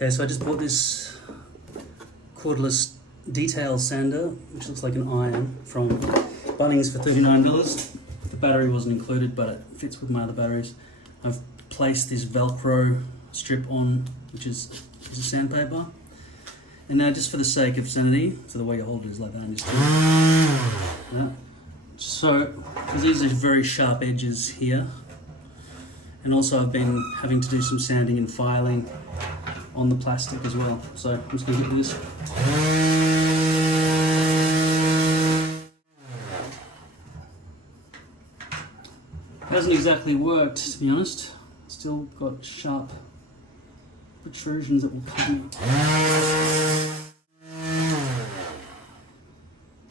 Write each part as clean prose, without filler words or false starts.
Okay, so I just bought this Cordless detail sander, which looks like an iron, from Bunnings for $39. The battery wasn't included, but it fits with my other batteries. I've placed this Velcro strip on, which is a sandpaper. And now, just for the sake of sanity, so the way you hold it is like that, and just do that. So, because these are very sharp edges here, and also I've been having to do some sanding and filing on the plastic as well. So I'm just going to get this. It hasn't exactly worked, to be honest. Still got sharp protrusions that will cut me.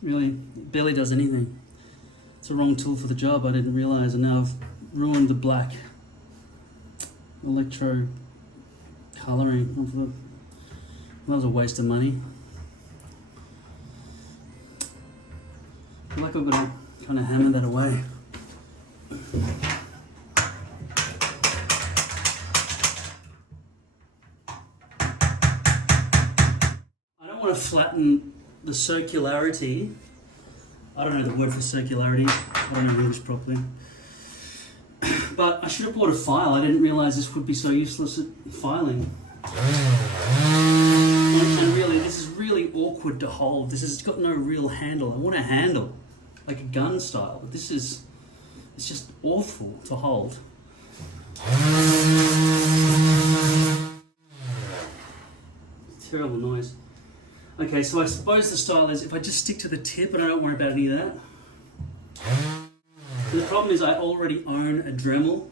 Really, it barely does anything. It's the wrong tool for the job, I didn't realise, and now I've ruined the black electro colouring of the... That was a waste of money. I feel like I've got to kind of hammer that away. I don't want to flatten the circularity. I don't know the word for circularity. I don't know English properly. But I should have bought a file. I didn't realise this would be so useless at filing. And really, this is really awkward to hold. This has got no real handle. I want a handle, like a gun style. But this is, it's just awful to hold. Terrible noise. Okay, so I suppose the style is if I just stick to the tip and I don't worry about any of that. The problem is I already own a Dremel,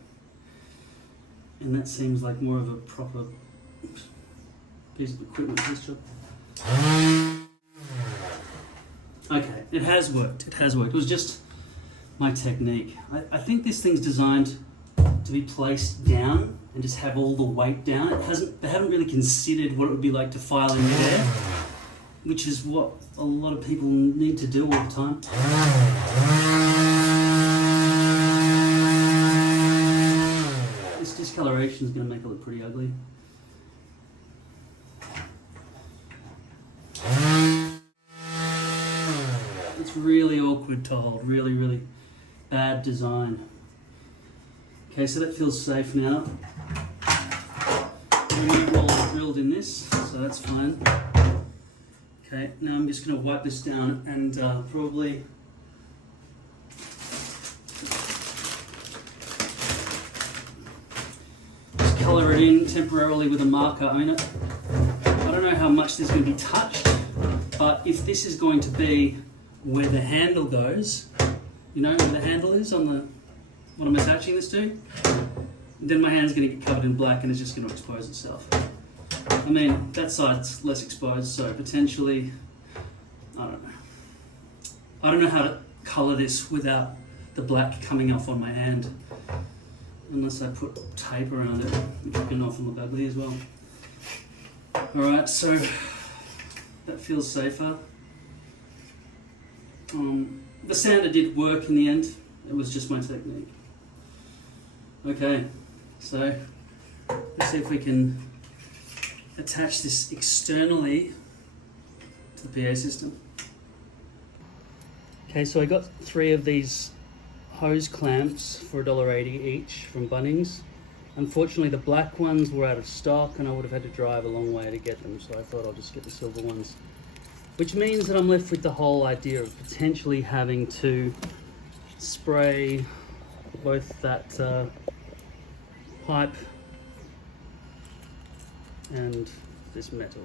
and that seems like more of a proper piece of equipment for this job. Okay, it has worked. It has worked. It was just my technique. I think this thing's designed to be placed down and just have all the weight down. They haven't really considered what it would be like to file in midair, which is what a lot of people need to do all the time. This discoloration is going to make it look pretty ugly. It's really awkward to hold, really, really bad design. Okay, so that feels safe now. The new roll is drilled in this, so that's fine. Okay, now I'm just going to wipe this down and probably just colour it in temporarily with a marker. I mean, I don't know how much this is going to be touched, but if this is going to be where the handle goes, you know where the handle is on the what I'm attaching this to, then my hand's going to get covered in black and it's just going to expose itself. I mean, that side's less exposed, so potentially, I don't know how to colour this without the black coming off on my hand, unless I put tape around it, which can often look ugly as well. Alright, so that feels safer. The sander did work in the end, it was just my technique. Okay, so let's see if we can attach this externally to the PA system. Okay, so I got 3 of these hose clamps for $1.80 each from Bunnings. Unfortunately, the black ones were out of stock and I would have had to drive a long way to get them, so I thought I'll just get the silver ones. Which means that I'm left with the whole idea of potentially having to spray both that pipe and this metal.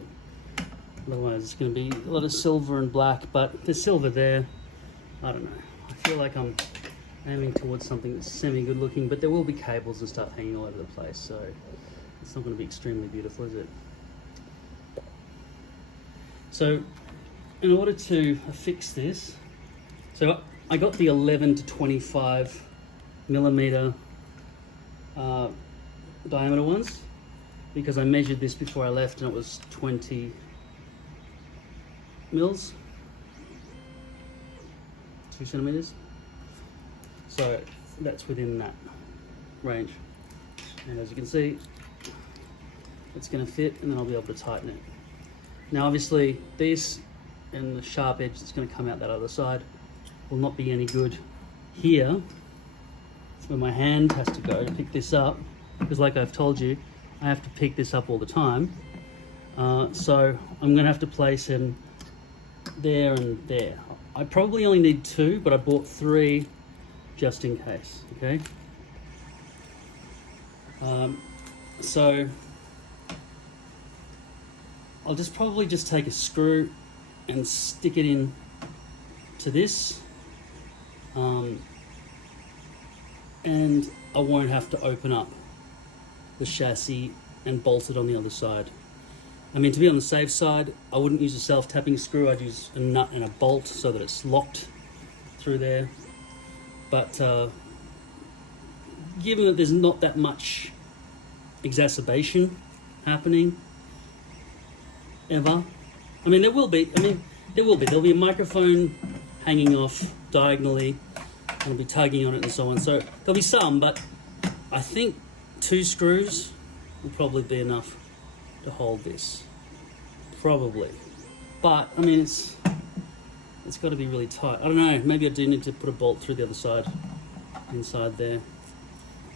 Otherwise it's going to be a lot of silver and black, but there's silver there. I don't know. I feel like I'm aiming towards something that's semi-good looking, but there will be cables and stuff hanging all over the place, so it's not going to be extremely beautiful, is it? So in order to fix this, so I got the 11 to 25 millimeter diameter ones because I measured this before I left and it was 20 mils, 2 centimeters. So that's within that range. And as you can see, it's going to fit, and then I'll be able to tighten it. Now obviously this and the sharp edge that's going to come out that other side will not be any good here where my hand has to go to pick this up, because like I've told you, I have to pick this up all the time. So I'm going to have to place him there and there. I probably only need 2, but I bought 3 just in case, okay? So I'll probably just take a screw and stick it in to this, and I won't have to open up the chassis and bolt it on the other side. I mean, to be on the safe side, I wouldn't use a self-tapping screw. I'd use a nut and a bolt so that it's locked through there. But given that there's not that much exacerbation happening ever, there'll be a microphone hanging off diagonally, and I'll be tugging on it and so on. So there'll be some, but I think 2 screws will probably be enough to hold this, probably. But I mean, it's got to be really tight. I don't know, maybe I do need to put a bolt through the other side, inside there.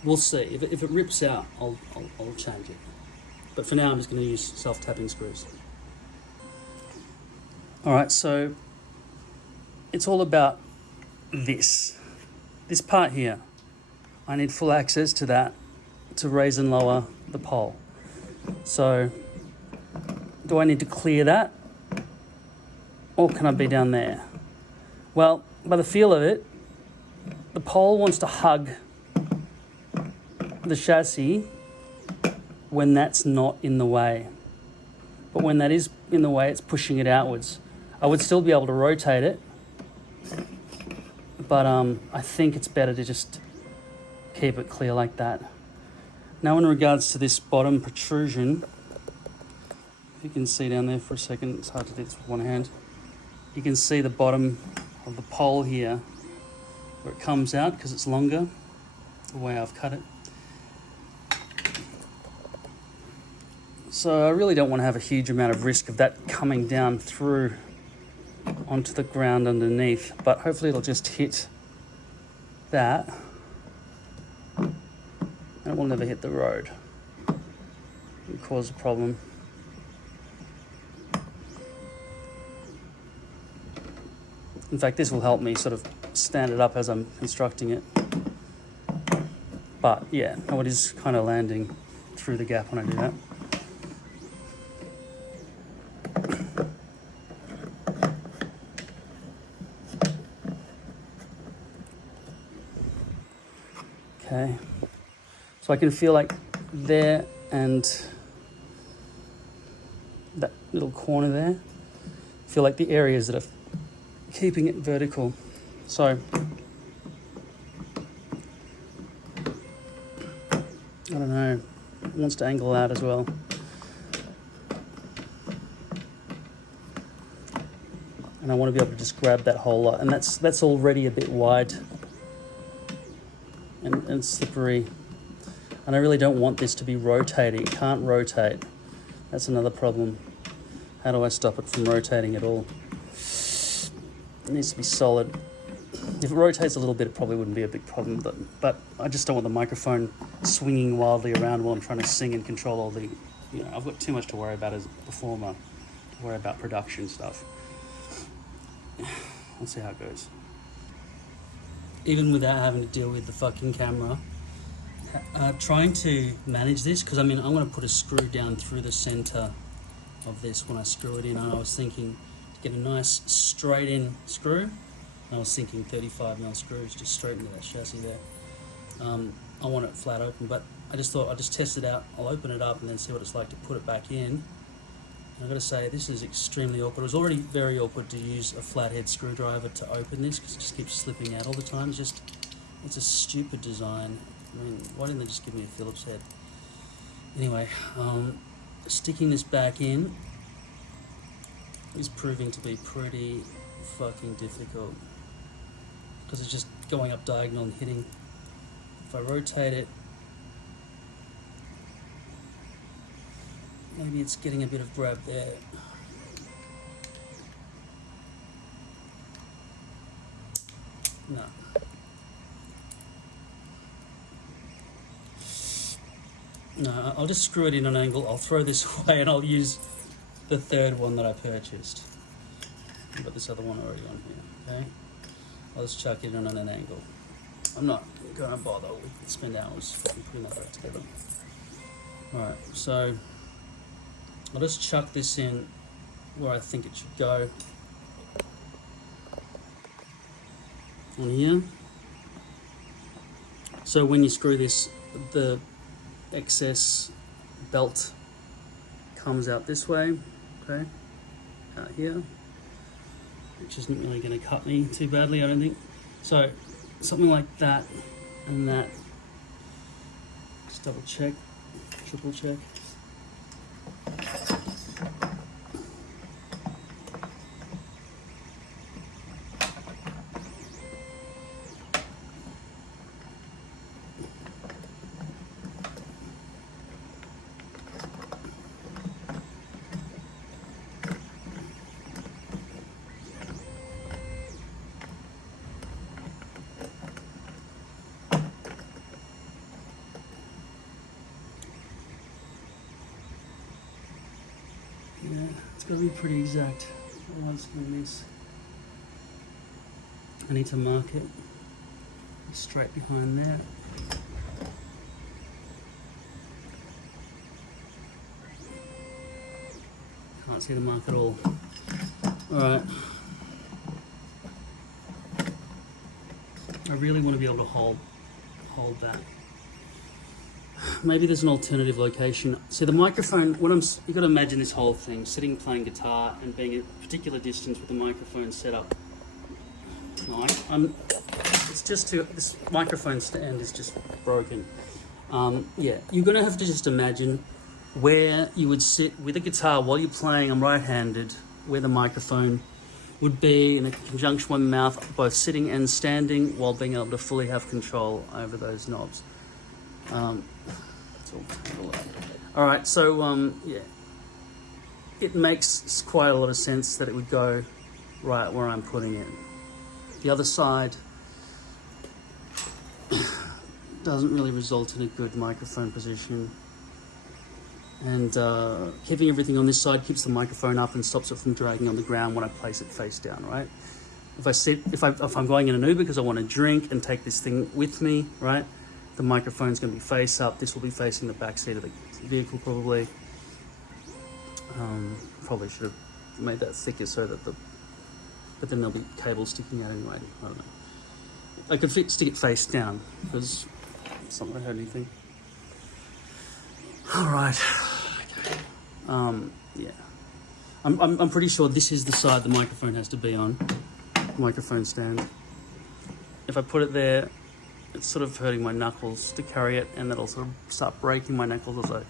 We'll see. If it rips out, I'll change it. But for now, I'm just going to use self-tapping screws. All right, so it's all about this part here. I need full access to that to raise and lower the pole. So do I need to clear that, or can I be down there? Well, by the feel of it, the pole wants to hug the chassis when that's not in the way. But when that is in the way, it's pushing it outwards. I would still be able to rotate it, but I think it's better to just keep it clear like that. Now in regards to this bottom protrusion, if you can see down there for a second, it's hard to do this with one hand. You can see the bottom of the pole here where it comes out because it's longer, the way I've cut it. So I really don't want to have a huge amount of risk of that coming down through onto the ground underneath, but hopefully it'll just hit that and it will never hit the road and cause a problem. In fact, this will help me sort of stand it up as I'm constructing it. But yeah, no, it is kind of landing through the gap when I do that. Okay, so I can feel like there and that little corner there, feel like the areas that are keeping it vertical. So I don't know, it wants to angle out as well. And I want to be able to just grab that whole lot, and that's already a bit wide and slippery, and I really don't want this to be rotating. It can't rotate. That's another problem. How do I stop it from rotating at all? It needs to be solid. If it rotates a little bit, it probably wouldn't be a big problem, but I just don't want the microphone swinging wildly around while I'm trying to sing and control all the, I've got too much to worry about as a performer, to worry about production stuff. Let's see how it goes. Even without having to deal with the fucking camera, trying to manage this, because I'm going to put a screw down through the center of this when I screw it in, and I was thinking to get a nice straight in screw, and I was thinking 35mm screws just straight into that chassis there. I want it flat open, but I just thought I'd just test it out. I'll open it up and then see what it's like to put it back in. And I've got to say, this is extremely awkward. It was already very awkward to use a flathead screwdriver to open this because it just keeps slipping out all the time. It's a stupid design. I mean, why didn't they just give me a Phillips head? Anyway, sticking this back in is proving to be pretty fucking difficult because it's just going up diagonal and hitting. If I rotate it, Maybe it's getting a bit of grab there. No. No, I'll just screw it in an angle. I'll throw this away and I'll use the third one that I purchased. I've got this other one already on here, okay? I'll just chuck it in on an angle. I'm not going to bother. We can spend hours putting all that together. Alright, so I'll just chuck this in where I think it should go. On here. So when you screw this, the excess belt comes out this way, okay, out here, which isn't really going to cut me too badly, I don't think. So something like that and that. Just double check, triple check. Yeah, it's got to be pretty exact. Otherwise, I'm going to miss. I need to mark it straight behind there. Can't see the mark at all. Alright. I really want to be able to hold that. Maybe there's an alternative location. See, the microphone, you've got to imagine this whole thing, sitting playing guitar and being at a particular distance with the microphone set up. No, this microphone stand is just broken. Yeah, you're going to have to just imagine where you would sit with a guitar while you're playing. I'm right-handed, where the microphone would be in a conjunction with my mouth, both sitting and standing, while being able to fully have control over those knobs. All right, so yeah, it makes quite a lot of sense that it would go right where I'm putting it. The other side doesn't really result in a good microphone position, and keeping everything on this side keeps the microphone up and stops it from dragging on the ground when I place it face down, right? If I'm going in an Uber because I want to drink and take this thing with me, right? The microphone's going to be face up. This will be facing the back seat of the vehicle, probably. Probably should have made that thicker so that but then there'll be cables sticking out anyway. I don't know. I could stick it face down because it's not going to hurt anything. All right. Okay. Yeah. I'm pretty sure this is the side the microphone has to be on. Microphone stand. If I put it there, it's sort of hurting my knuckles to carry it, and that'll sort of start breaking my knuckles as I,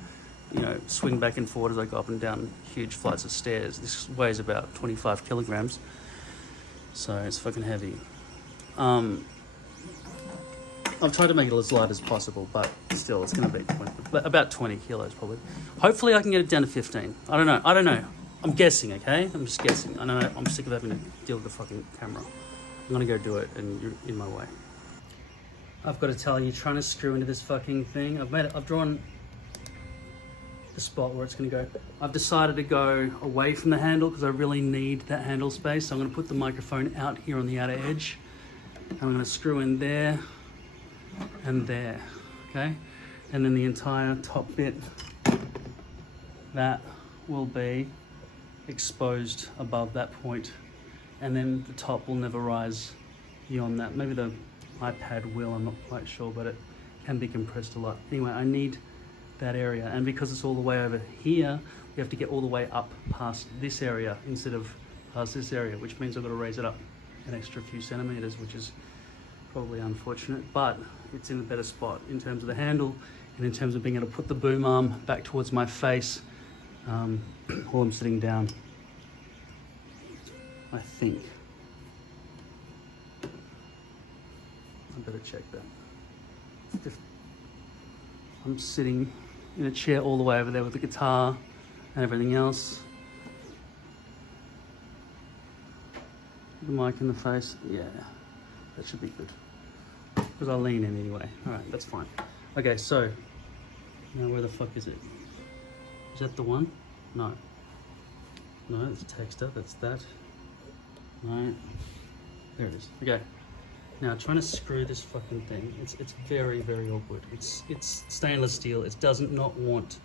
swing back and forward as I go up and down huge flights of stairs. This weighs about 25 kilograms, so it's fucking heavy. I've tried to make it as light as possible, but still, it's going to be about 20 kilos probably. Hopefully, I can get it down to 15. I don't know. I'm guessing, okay? I'm just guessing. I know I'm sick of having to deal with the fucking camera. I'm going to go do it, and you're in my way. I've got to tell you, trying to screw into this fucking thing, I've drawn the spot where it's going to go. I've decided to go away from the handle because I really need that handle space. So I'm going to put the microphone out here on the outer edge. And I'm going to screw in there and there, okay? And then the entire top bit, that will be exposed above that point. And then the top will never rise beyond that. Maybe the iPad will, I'm not quite sure, but it can be compressed a lot. Anyway, I need that area, and because it's all the way over here, we have to get all the way up past this area instead of past this area, which means I've got to raise it up an extra few centimeters, which is probably unfortunate, but it's in a better spot in terms of the handle and in terms of being able to put the boom arm back towards my face while I'm sitting down, I think. I better check that. I'm sitting in a chair all the way over there with the guitar and everything else. The mic in the face, yeah, that should be good. Because I'll lean in anyway. Alright, that's fine. Okay, so, now where the fuck is it? Is that the one? No. No, it's texter, that's that. Right. There it is. Okay. Now trying to screw this fucking thing, it's very, very awkward. It's stainless steel, it doesn't not want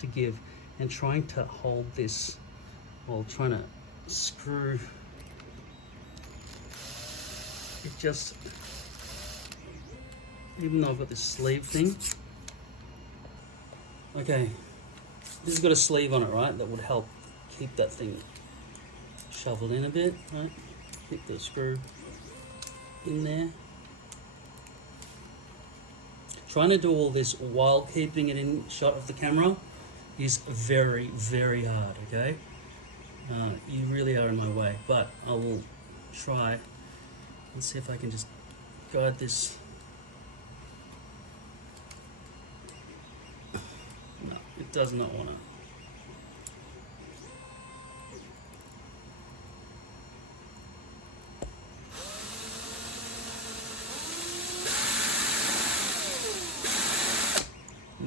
to give. And trying to hold this while trying to screw, it just, even though I've got this sleeve thing. Okay, this has got a sleeve on it, right? That would help keep that thing shoveled in a bit, right? Keep the screw in there. Trying to do all this while keeping it in shot of the camera is very, very hard, okay? You really are in my way, but I will try and see if I can just guide this. No, it does not want to.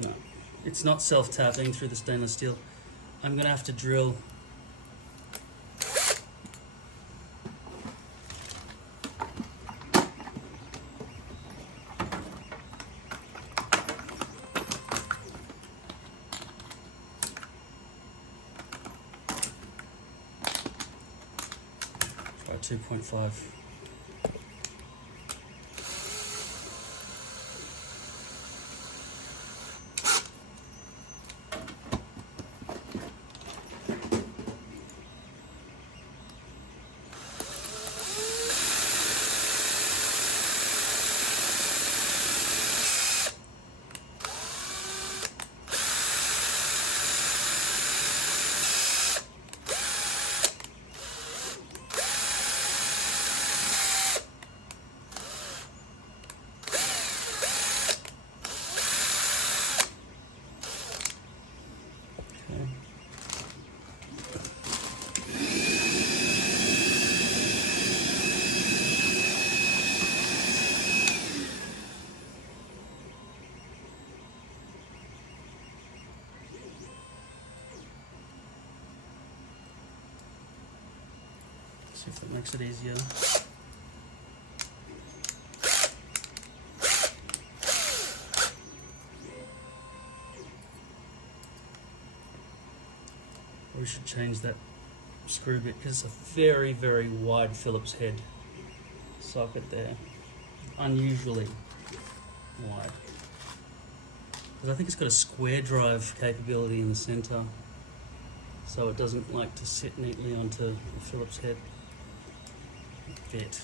No, it's not self-tapping through the stainless steel. I'm gonna have to drill. Try 2.5. See if that makes it easier. We should change that screw bit because it's a very, very wide Phillips head socket there. Unusually wide. Because I think it's got a square drive capability in the center, so it doesn't like to sit neatly onto the Phillips head bit.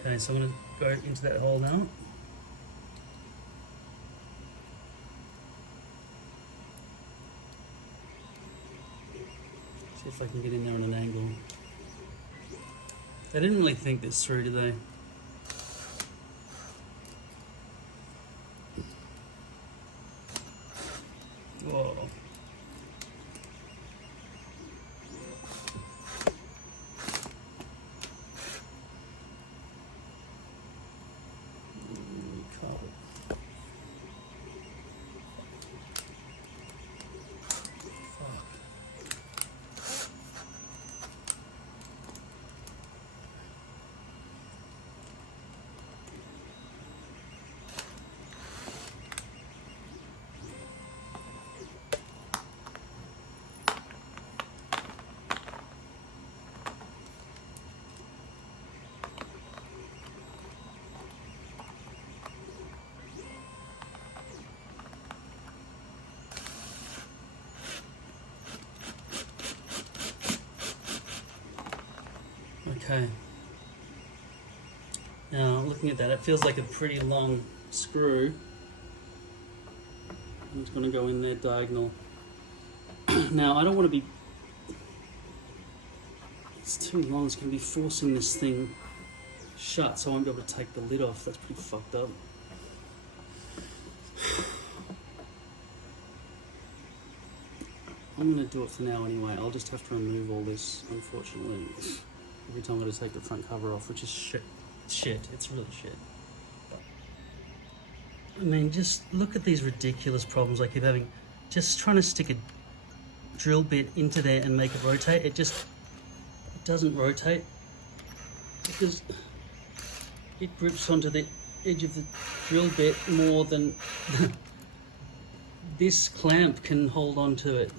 Okay, so I'm going to go into that hole now. See if I can get in there on an angle. They didn't really think this through, did they? Whoa. Okay. Now, looking at that, it feels like a pretty long screw. I'm just going to go in there diagonal. Now, I don't want to be... It's too long. It's going to be forcing this thing shut, so I won't be able to take the lid off. That's pretty fucked up. I'm going to do it for now anyway. I'll just have to remove all this, unfortunately, every time I just take the front cover off, which is shit. It's really shit. I mean, just look at these ridiculous problems I keep having. Just trying to stick a drill bit into there and make it rotate. It doesn't rotate because it grips onto the edge of the drill bit more than this clamp can hold on to it.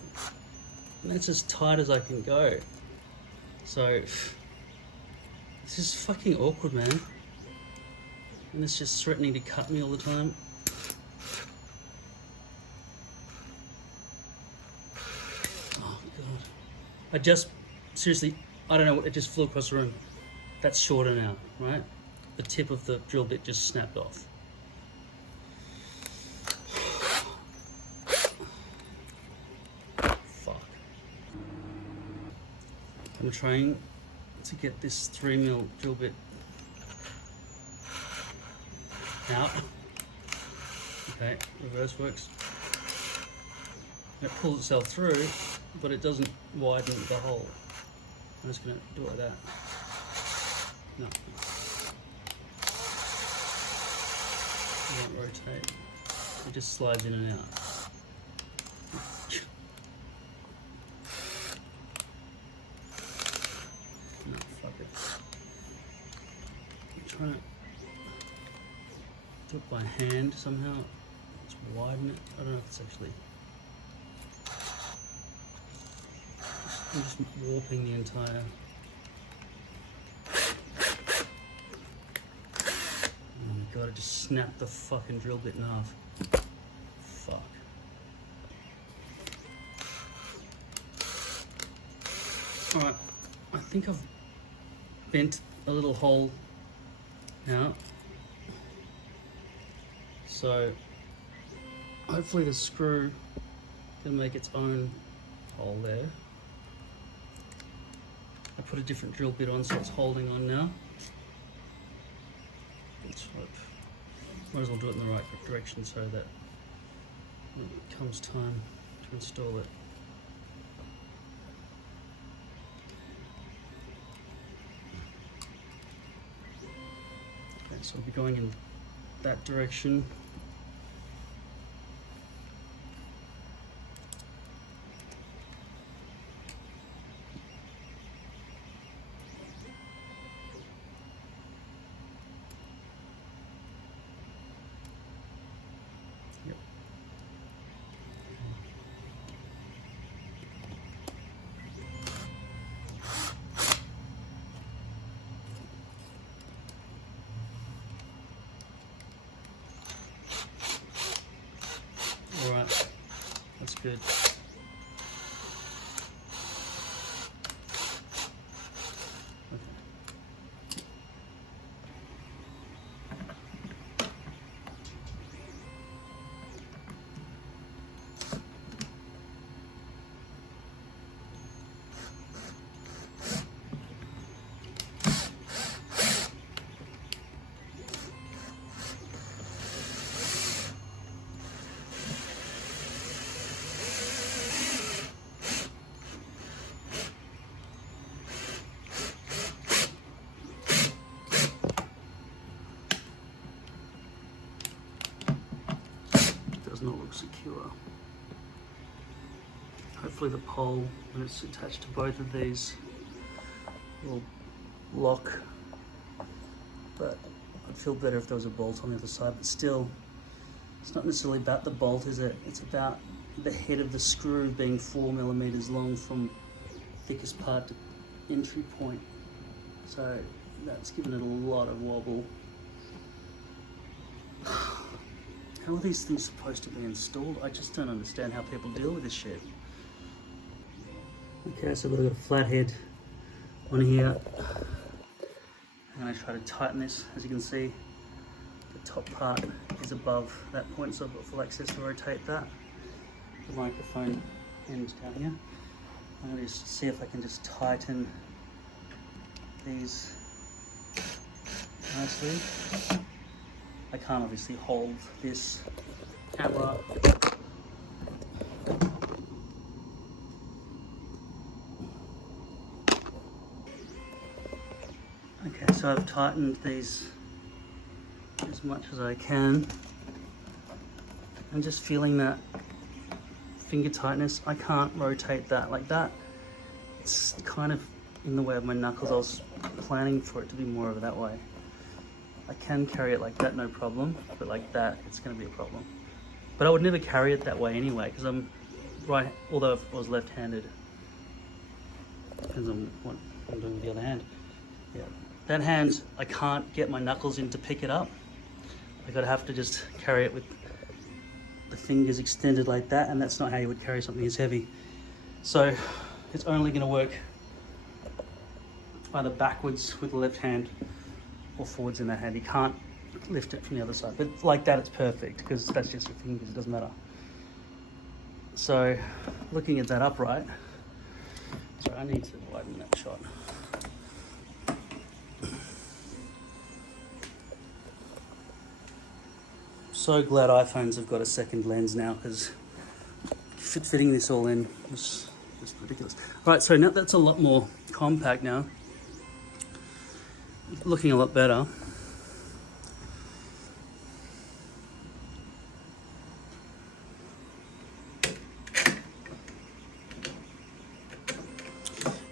And that's as tight as I can go. So this is fucking awkward, man. And it's just threatening to cut me all the time. Oh god. Seriously, I don't know what, it just flew across the room. That's shorter now, right? The tip of the drill bit just snapped off. Fuck. I'm trying to get this 3mm drill bit out. Okay, reverse works. It pulls itself through, but it doesn't widen the hole. I'm just going to do it like that. No. It won't rotate. It just slides in and out. No, fuck it. I'm trying to do it by hand somehow. Let's widen it. I don't know if it's actually... I'm just warping the entire... Oh my god, I just snapped the fucking drill bit in half. Fuck. Alright, I think I've bent a little hole now. So hopefully the screw can make its own hole there. I put a different drill bit on so it's holding on now. Let's hope. Might as well do it in the right direction so that when it comes time to install it. Okay, so I'll be going in that direction. Yep. All right, that's good. Does not look secure. Hopefully the pole, when it's attached to both of these, will lock. But I'd feel better if there was a bolt on the other side, but still, it's not necessarily about the bolt, is it? It's about the head of the screw being 4mm long from thickest part to entry point. So that's given it a lot of wobble. How are these things supposed to be installed? I just don't understand how people deal with this shit. Okay, so I've got a flat head on here. And I try to tighten this. As you can see, the top part is above that point, so I've got full access to rotate that. The microphone end down here. I'm going to just see if I can just tighten these nicely. I can't obviously hold this camera Okay, so I've tightened these as much as I can. I'm just feeling that finger tightness. I can't rotate that like that. It's kind of in the way of my knuckles. I was planning for it to be more of that way. I can carry it like that, no problem, but like that, it's going to be a problem. But I would never carry it that way anyway, because I'm right, although if I was left-handed. Depends on what I'm doing with the other hand. Yeah, that hand, I can't get my knuckles in to pick it up. Like I'd have to just carry it with the fingers extended like that, and that's not how you would carry something as heavy. So it's only going to work either backwards with the left hand or forwards in that hand. You can't lift it from the other side, but like that it's perfect because that's just your fingers, it doesn't matter. So looking at that upright, sorry, I need to widen that shot. So glad iPhones have got a second lens now, because fitting this all in was just ridiculous. Right, so now that's a lot more compact now. Looking a lot better.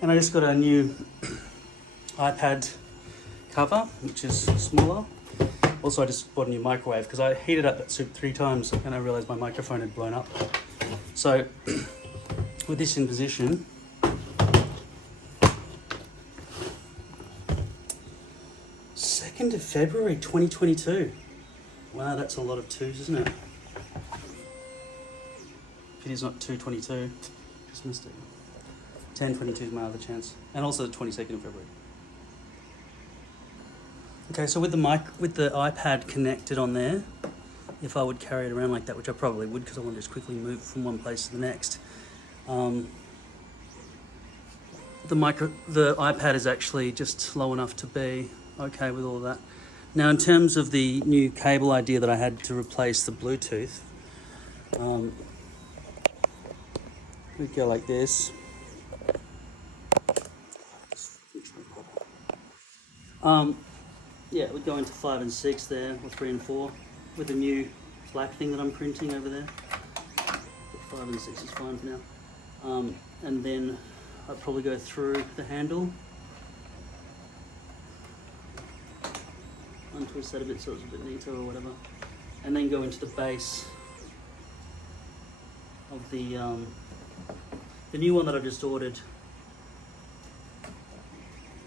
And I just got a new iPad cover, which is smaller. Also, I just bought a new microwave because I heated up that soup 3 times and I realized my microphone had blown up. So with this in position, February 2022. Wow, that's a lot of twos, isn't it? If it is not 2/22, just missed it. 10/22 is my other chance, and also the 22nd of February. Okay, so with the iPad connected on there, if I would carry it around like that, which I probably would because I want to just quickly move from one place to the next, the iPad is actually just low enough to be okay with all of that. Now, in terms of the new cable idea that I had to replace the Bluetooth, we'd go like this. Yeah, we'd go into 5 and 6 there, or 3 and 4, with the new black thing that I'm printing over there. But 5 and 6 is fine for now. And then I'd probably go through the handle, untwist that a bit so it's a bit neater or whatever, and then go into the base of the new one that I've just ordered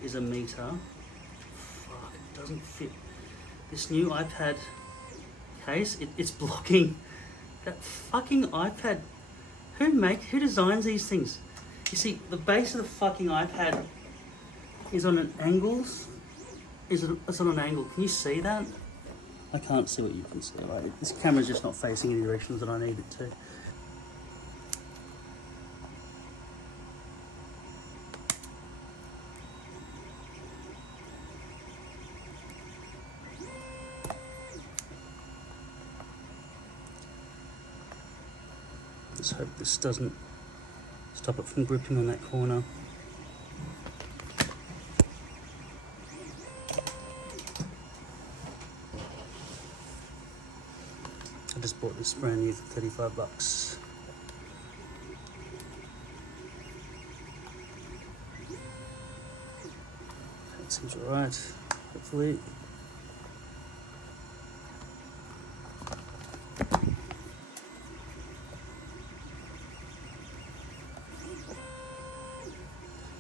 is 1 meter. Fuck, it doesn't fit. This new iPad case, it's blocking that fucking iPad. Who designs these things? You see, the base of the fucking iPad is on an angle. It's on an angle. Can you see that? I can't see what you can see, right? This camera's just not facing any directions that I need it to. Let's hope this doesn't stop it from gripping on that corner. I just bought this brand new for $35. That seems alright, hopefully.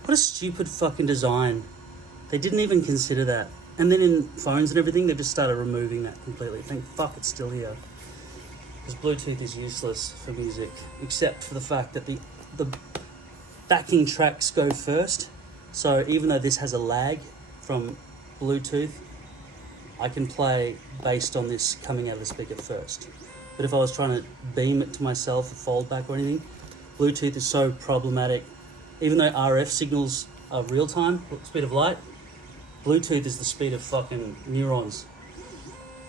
What a stupid fucking design. They didn't even consider that. And then in phones and everything, they've just started removing that completely. Thank fuck it's still here. Because Bluetooth is useless for music, except for the fact that the backing tracks go first. So even though this has a lag from Bluetooth, I can play based on this coming out of the speaker first. But if I was trying to beam it to myself or fold back or anything, Bluetooth is so problematic. Even though RF signals are real time, speed of light, Bluetooth is the speed of fucking neurons,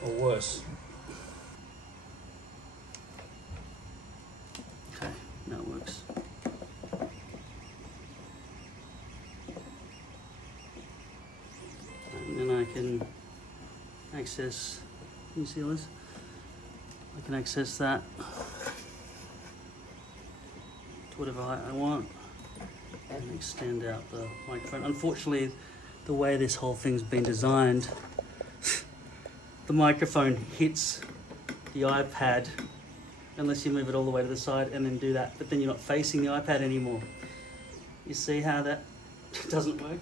or worse. Okay, now it works. And access, can you see this? I can access that to whatever height I want and extend out the microphone. Unfortunately, the way this whole thing's been designed, the microphone hits the iPad unless you move it all the way to the side and then do that, but then you're not facing the iPad anymore. You see how that doesn't work?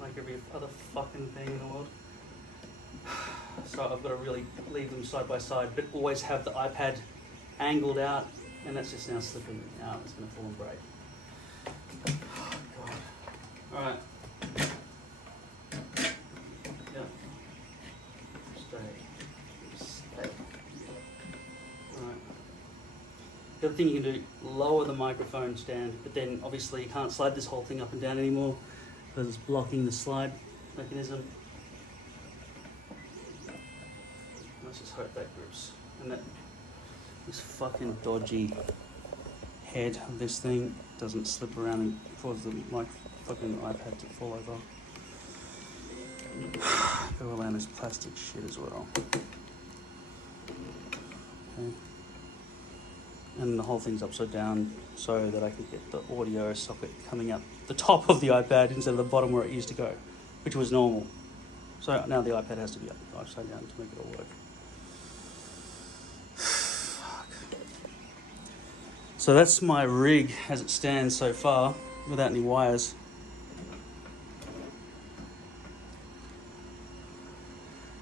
Like every other fucking thing in the world. So I've got to really leave them side by side, but always have the iPad angled out, and that's just now slipping out. It's going to fall and break. Oh, God. All right. Yeah. Stay. All right. The other thing you can do, lower the microphone stand, but then obviously you can't slide this whole thing up and down anymore because it's blocking the slide mechanism. Let's just hope that grips. And that this fucking dodgy head of this thing doesn't slip around and cause the fucking iPad to fall over. Go around this plastic shit as well. Okay. And the whole thing's upside down so that I can get the audio socket coming out the top of the iPad instead of the bottom where it used to go, which was normal. So now the iPad has to be upside down to make it all work. So that's my rig as it stands so far, without any wires.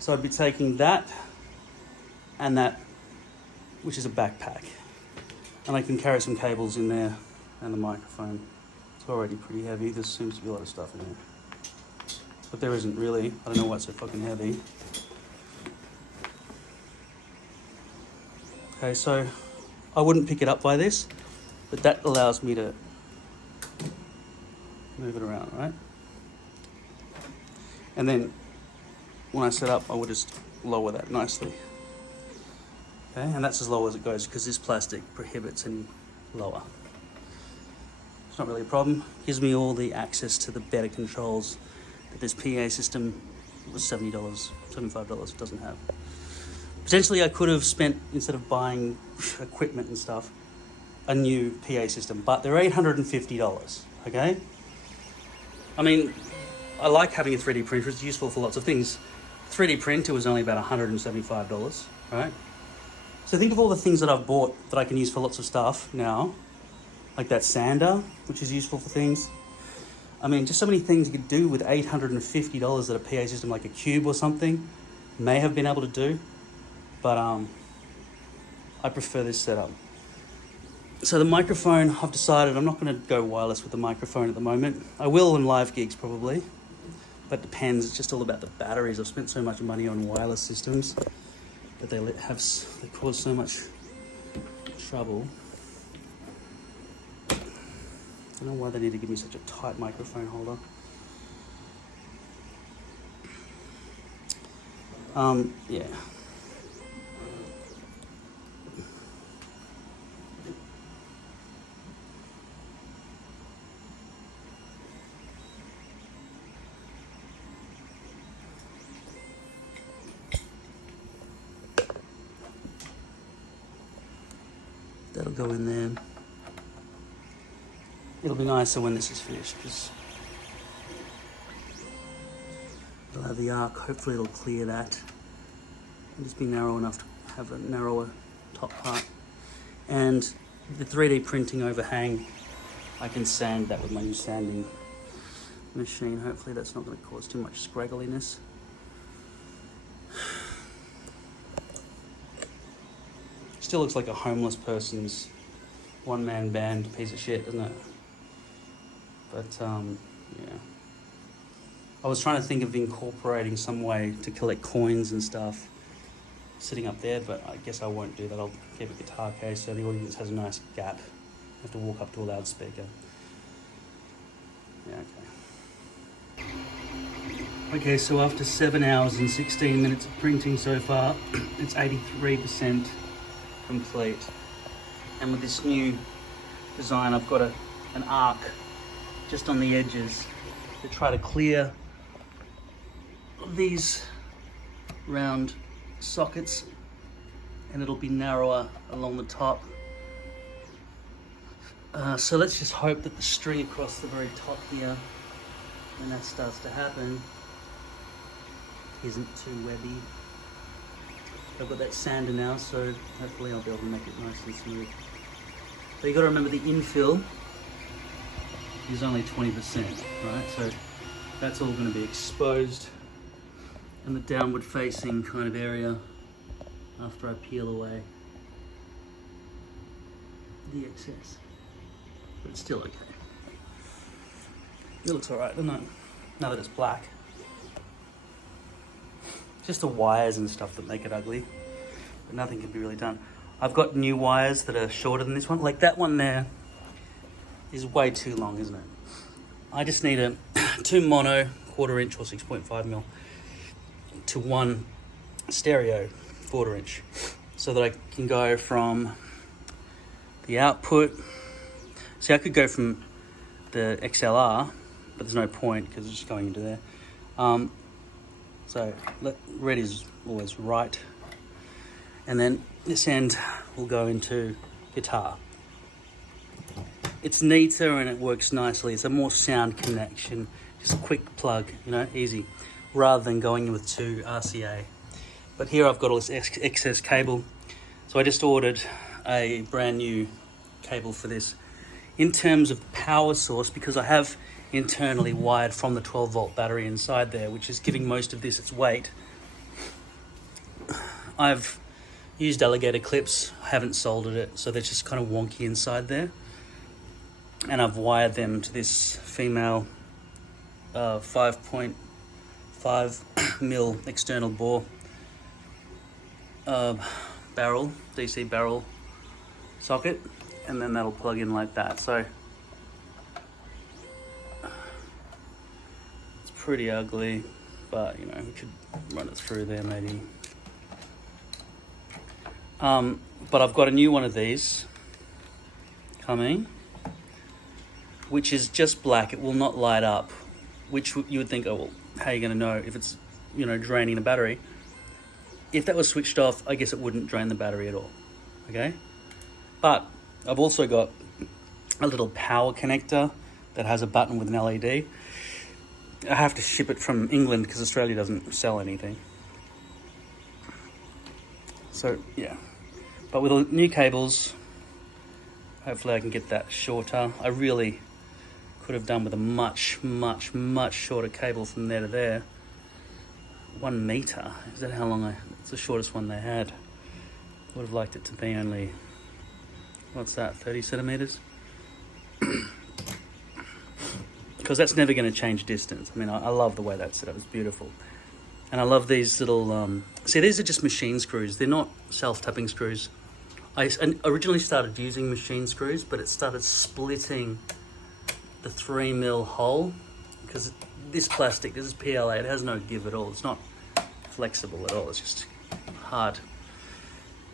So I'd be taking that and that, which is a backpack. And I can carry some cables in there and the microphone. It's already pretty heavy. There seems to be a lot of stuff in there. But there isn't really. I don't know why it's so fucking heavy. Okay, so I wouldn't pick it up by this, but that allows me to move it around, right? And then when I set up, I would just lower that nicely. Okay, and that's as low as it goes because this plastic prohibits any lower. It's not really a problem. Gives me all the access to the better controls that this PA system was $70, $75 doesn't have. Potentially I could have spent, instead of buying equipment and stuff, a new PA system, but they're $850, okay? I mean, I like having a 3D printer, it's useful for lots of things. 3D printer was only about $175, right? So think of all the things that I've bought that I can use for lots of stuff now, like that sander, which is useful for things. I mean, just so many things you could do with $850 that a PA system like a Cube or something may have been able to do, but I prefer this setup. So the microphone, I've decided I'm not going to go wireless with the microphone at the moment. I will in live gigs probably, but it depends. It's just all about the batteries. I've spent so much money on wireless systems that they cause so much trouble. I don't know why they need to give me such a tight microphone holder. Yeah. That'll go in there. It'll be nicer when this is finished because it'll have the arc. Hopefully it'll clear that and just be narrow enough to have a narrower top part. And the 3D printing overhang, I can sand that with my new sanding machine. Hopefully that's not going to cause too much scraggliness. Still looks like a homeless person's one-man band piece of shit, doesn't it? But yeah. I was trying to think of incorporating some way to collect coins and stuff sitting up there, but I guess I won't do that. I'll keep a guitar case so the audience has a nice gap. I have to walk up to a loudspeaker. Yeah, okay. Okay, so after 7 hours and 16 minutes of printing so far, it's 83% complete. And with this new design, I've got an arc just on the edges to try to clear these round sockets, and it'll be narrower along the top. So let's just hope that the string across the very top here, when that starts to happen, isn't too webby. I've got that sander now, so hopefully I'll be able to make it nice and smooth. But you got to remember the infill is only 20%, right? So that's all going to be exposed, and the downward facing kind of area after I peel away the excess. But it's still okay. It looks alright, doesn't it? Now that it's black. Just the wires and stuff that make it ugly, but nothing can be really done. I've got new wires that are shorter than this one. Like that one there is way too long, isn't it? I just need a 2 mono 1/4 inch or 6.5mm to 1 stereo 1/4 inch, so that I can go from the output. See, I could go from the XLR, but there's no point because it's just going into there. So red is always right, and then this end will go into guitar. It's neater and it works nicely. It's a more sound connection, just a quick plug, you know, easy, rather than going with 2 RCA. But here I've got all this excess cable, so I just ordered a brand new cable for this. In terms of power source, because I have internally wired from the 12-volt battery inside there, which is giving most of this its weight, I've used alligator clips. I haven't soldered it, so they're just kind of wonky inside there. And I've wired them to this female 5.5mm external bore barrel, DC barrel socket, and then that'll plug in like that. So it's pretty ugly, but you know, we could run it through there maybe. But I've got a new one of these coming, which is just black. It will not light up, which you would think, oh well, how are you going to know if it's, you know, draining the battery? If that was switched off, I guess it wouldn't drain the battery at all, okay? But I've also got a little power connector that has a button with an LED. I have to ship it from England because Australia doesn't sell anything. So yeah, but with the new cables, hopefully I can get that shorter. I really could have done with a much shorter cable from there to there. 1 meter, is that how long it's the shortest one they had. Would have liked it to be only, what's that, 30 centimeters? Because that's never going to change distance. I mean, I love the way that's set up. It's beautiful. And I love these little, see, these are just machine screws. They're not self-tapping screws. I originally started using machine screws, but it started splitting the 3mm hole, because this plastic, this is PLA, it has no give at all. It's not flexible at all. It's just hard.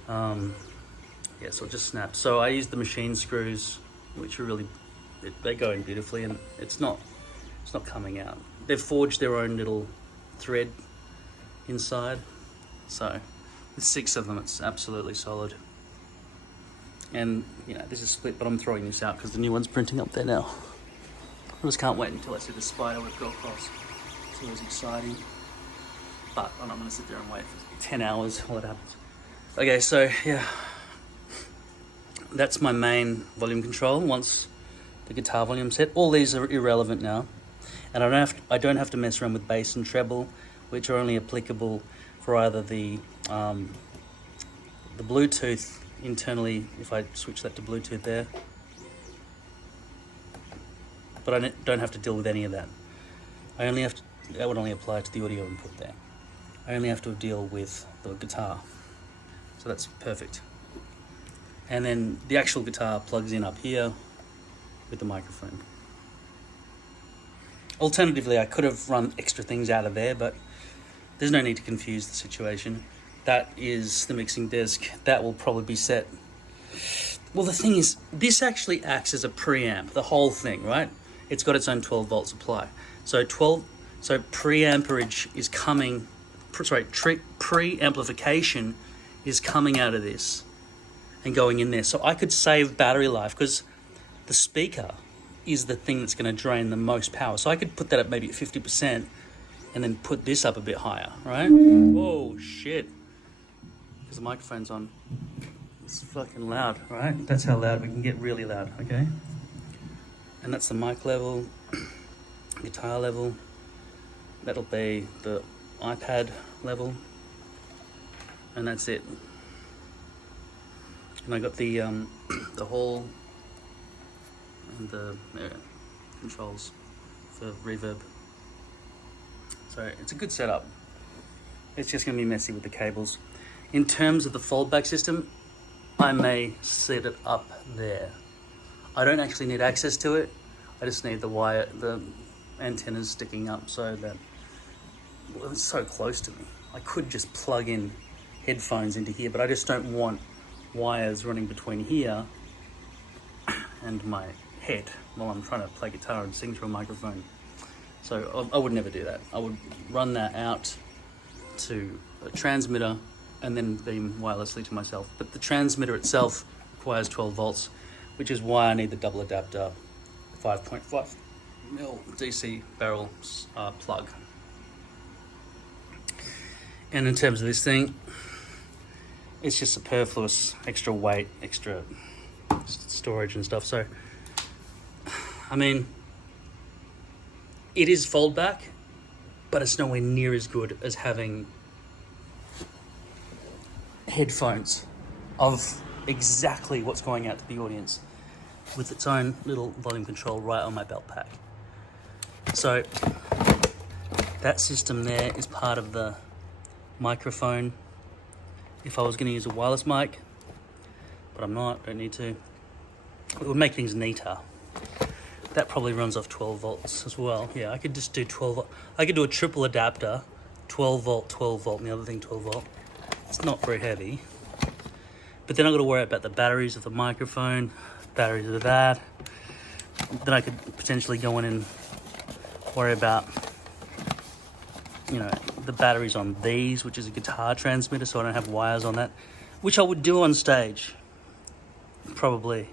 Yeah, so it just snaps. So I use the machine screws, which are really, they go in beautifully, and it's not coming out. They've forged their own little thread inside. So with 6 of them, it's absolutely solid. And you know, this is split, but I'm throwing this out because the new one's printing up there now. I just can't wait until I see the spider with go across. It's always exciting. But I'm not going to sit there and wait for 10 hours while it happens. Okay, so yeah, that's my main volume control. Once the guitar volume set, all these are irrelevant now, and I don't have to mess around with bass and treble, which are only applicable for either the Bluetooth internally, if I switch that to Bluetooth there. But I don't have to deal with any of that. That would only apply to the audio input there. I only have to deal with the guitar. So that's perfect. And then the actual guitar plugs in up here with the microphone. Alternatively, I could have run extra things out of there, but there's no need to confuse the situation. That is the mixing disc. That will probably be set. Well, the thing is, this actually acts as a preamp, the whole thing, right? It's got its own 12-volt supply. So preamperage is coming preamplification is coming out of this and going in there. So I could save battery life because the speaker is the thing that's going to drain the most power. So I could put that at maybe at 50% and then put this up a bit higher, right? Whoa, shit. Because the microphone's on. It's fucking loud, right? That's how loud we can get, really loud, okay? And that's the mic level, guitar level. That'll be the iPad level. And that's it. And I got the hall and the controls for reverb. So it's a good setup. It's just going to be messy with the cables. In terms of the foldback system, I may set it up there. I don't actually need access to it. I just need the wire, the antennas sticking up so that, well, it's so close to me. I could just plug in headphones into here, but I just don't want wires running between here and my head while I'm trying to play guitar and sing through a microphone. So I would never do that. I would run that out to a transmitter and then beam wirelessly to myself. But the transmitter itself requires 12 volts, which is why I need the double adapter 5.5 mil DC barrel plug. And in terms of this thing, it's just superfluous, extra weight, extra storage and stuff. So, I mean, it is fold back, but it's nowhere near as good as having headphones of exactly what's going out to the audience with its own little volume control right on my belt pack. So that system there is part of the microphone. If I was going to use a wireless mic, but I'm not, don't need to, it would make things neater. That probably runs off 12 volts as well. Yeah, I could just do 12 volt. I could do a triple adapter, 12 volt, and the other thing 12 volt. It's not very heavy. But then I've got to worry about the batteries of the microphone, batteries of that. Then I could potentially go in and worry about, you know, the batteries on these, which is a guitar transmitter, so I don't have wires on that, which I would do on stage, probably.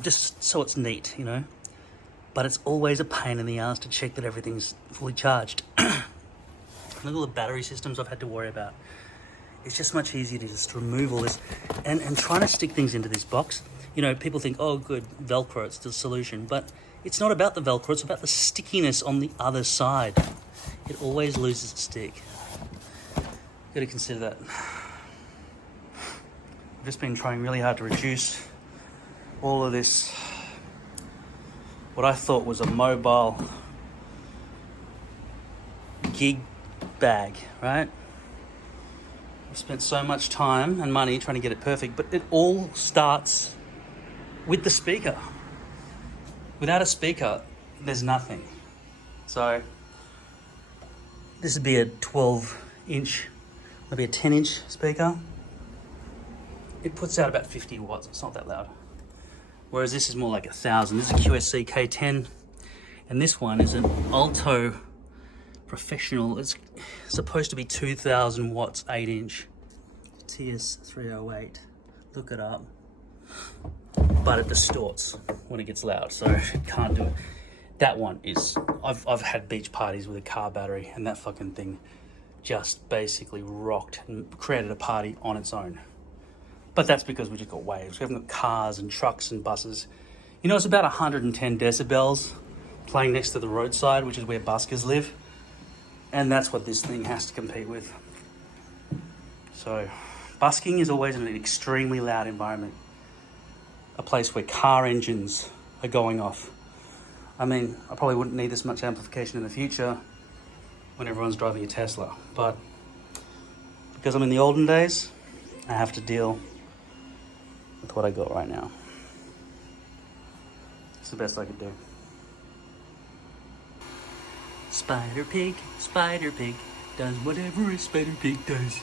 Just so it's neat, you know. But it's always a pain in the ass to check that everything's fully charged. Look at all the battery systems I've had to worry about. It's just much easier to just remove all this and trying to stick things into this box. You know, people think, oh, good, Velcro, it's the solution. But it's not about the Velcro, it's about the stickiness on the other side. It always loses its stick. Got to consider that. I've just been trying really hard to reduce all of this, what I thought was a mobile gig bag, right? I've spent so much time and money trying to get it perfect, but it all starts with the speaker. Without a speaker, there's nothing. So this would be a 12-inch, maybe a 10-inch speaker. It puts out about 50 watts. It's not that loud. Whereas this is more like 1,000. This is a QSC K10, and this one is an Alto Professional. It's supposed to be 2,000 watts, 8-inch TS308. Look it up. But it distorts when it gets loud, so can't do it. That one is, I've had beach parties with a car battery, and that fucking thing just basically rocked and created a party on its own. But that's because we just got waves. We haven't got cars and trucks and buses. You know, it's about 110 decibels playing next to the roadside, which is where buskers live. And that's what this thing has to compete with. So busking is always in an extremely loud environment. A place where car engines are going off. I mean, I probably wouldn't need this much amplification in the future when everyone's driving a Tesla. But because I'm in the olden days, I have to deal with what I got right now. It's the best I could do. Spider Pig does whatever a Spider Pig does.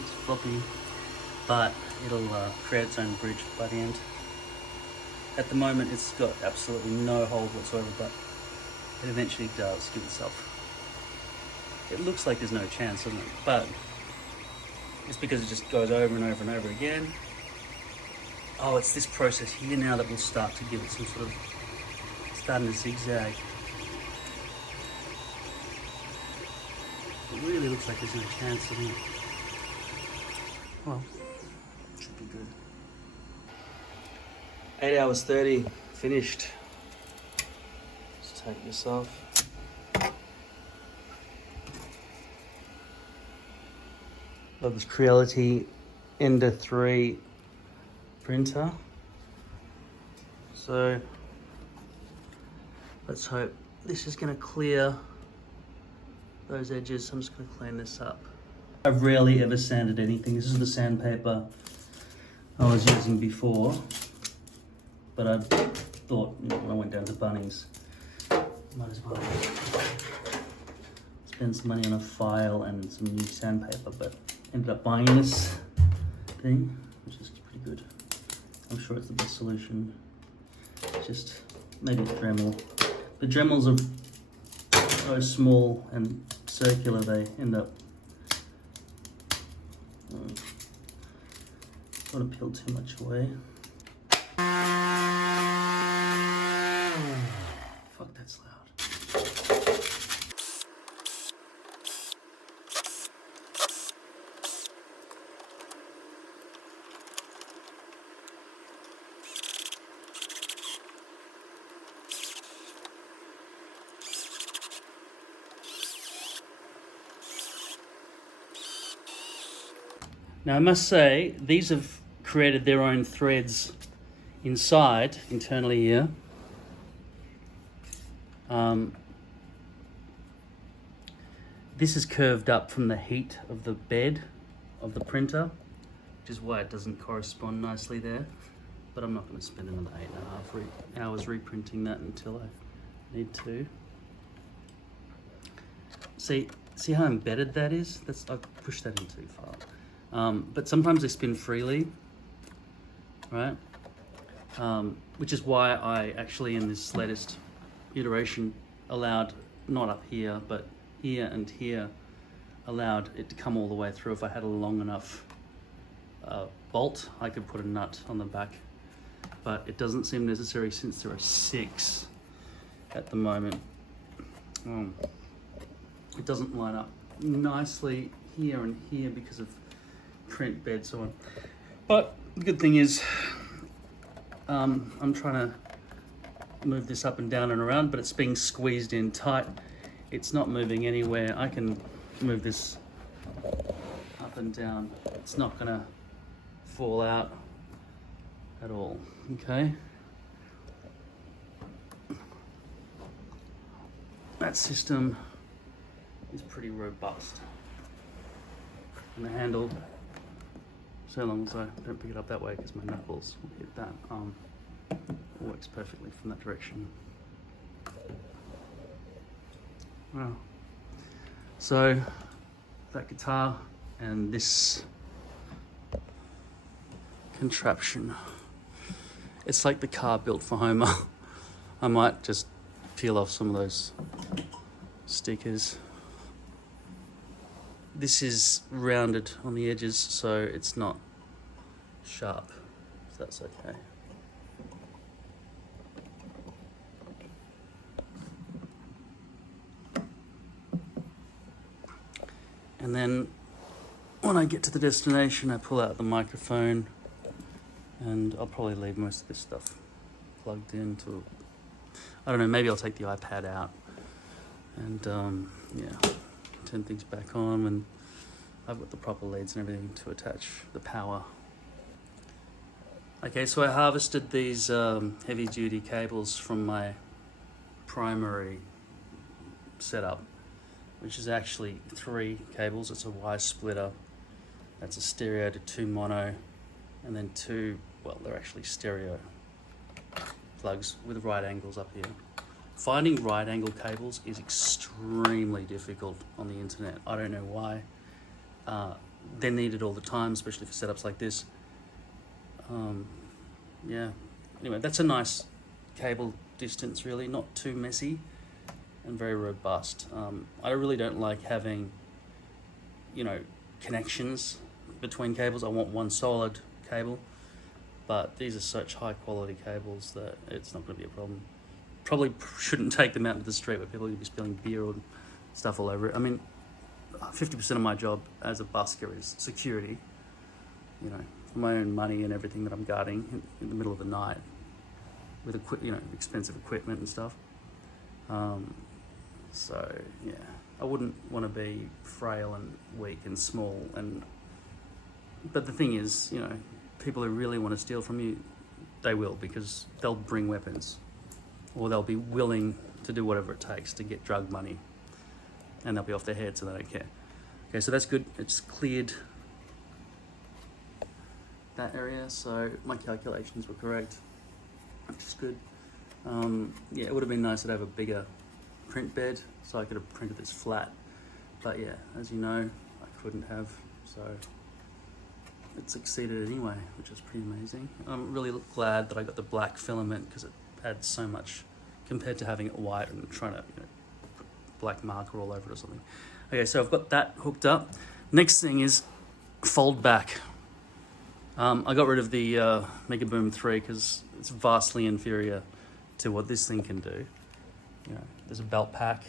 It's floppy, but it'll create its own bridge by the end. At the moment, it's got absolutely no hold whatsoever, but it eventually does give itself. It looks like there's no chance, doesn't it? But it's because it just goes over and over and over again. Oh, it's this process here now that will start to give it some sort of, starting to zigzag. It really looks like there's no chance of it. Well, should be good. 8 hours 30, finished. Let's take this off. Love this Creality Ender 3 printer. So let's hope this is going to clear those edges. I'm just going to clean this up. I've rarely ever sanded anything. This is the sandpaper I was using before, but I thought, you know, when I went down to Bunnings, might as well spend some money on a file and some new sandpaper, but ended up buying this thing, which is pretty good. I'm sure it's the best solution. Just maybe a Dremel. The Dremels are so small and circular, they end up don't want to peel too much away. Fuck, that's loud. Now I must say, these have created their own threads inside, internally here. This is curved up from the heat of the bed of the printer, which is why it doesn't correspond nicely there. But I'm not going to spend another 8.5 hours reprinting that until I need to. See how embedded that is? I've pushed that in too far. But sometimes they spin freely, right? Which is why I actually, in this latest iteration, allowed, not up here, but here and here, allowed it to come all the way through. If I had a long enough bolt, I could put a nut on the back, but it doesn't seem necessary since there are 6 at the moment. It doesn't line up nicely here and here because of print bed, so on. But the good thing is, I'm trying to move this up and down and around, but it's being squeezed in tight. It's not moving anywhere. I can move this up and down. It's not gonna fall out at all, okay? That system is pretty robust. And the handle, so long as I don't pick it up that way because my knuckles will hit that, works perfectly from that direction. Wow. So that guitar and this contraption, it's like the car built for Homer. I might just peel off some of those stickers. This is rounded on the edges, so it's not sharp, so that's okay. And then when I get to the destination, I pull out the microphone, and I'll probably leave most of this stuff plugged into, I don't know, maybe I'll take the iPad out and yeah, turn things back on when I've got the proper leads and everything to attach the power. Okay, so I harvested these heavy duty cables from my primary setup, which is actually 3 cables. It's a Y splitter, that's a stereo to 2 mono, and then 2, well, they're actually stereo plugs with right angles up here. Finding right angle cables is extremely difficult on the internet. I don't know why. They're needed all the time, especially for setups like this. Yeah, anyway, that's a nice cable distance, really, not too messy. and very robust. I really don't like having, you know, connections between cables. I want one solid cable, but these are such high quality cables that it's not going to be a problem. Probably shouldn't take them out into the street where people are going to be spilling beer or stuff all over it. I mean, 50% of my job as a busker is security, you know, for my own money and everything that I'm guarding in the middle of the night with expensive equipment and stuff. So yeah, I wouldn't want to be frail and weak and small. But the thing is, you know, people who really want to steal from you, they will, because they'll bring weapons, or they'll be willing to do whatever it takes to get drug money, and they'll be off their heads and they don't care. Okay, so that's good. It's cleared that area, so my calculations were correct, which is good. Yeah, it would have been nice to have a bigger print bed, so I could have printed this flat, but yeah, as you know, I couldn't have, so it succeeded anyway, which is pretty amazing. I'm really glad that I got the black filament, because it adds so much compared to having it white and trying to, you know, put black marker all over it or something. Okay, so I've got that hooked up. Next thing is fold back. I got rid of the Mega Boom 3 because it's vastly inferior to what this thing can do. You know, there's a belt pack.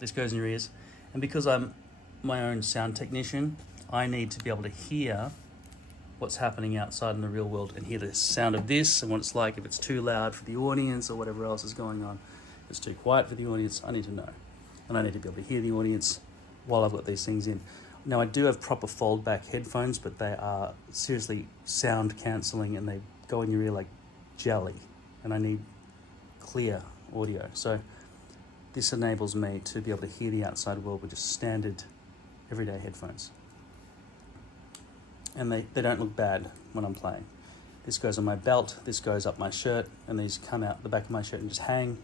This goes in your ears, and because I'm my own sound technician, I need to be able to hear what's happening outside in the real world and hear the sound of this and what it's like if it's too loud for the audience or whatever else is going on. If it's too quiet for the audience, I need to know. And I need to be able to hear the audience while I've got these things in. Now, I do have proper fold-back headphones, but they are seriously sound cancelling and they go in your ear like jelly, and I need clear audio. So this enables me to be able to hear the outside world with just standard everyday headphones. And they don't look bad when I'm playing. This goes on my belt, this goes up my shirt, and these come out the back of my shirt and just hang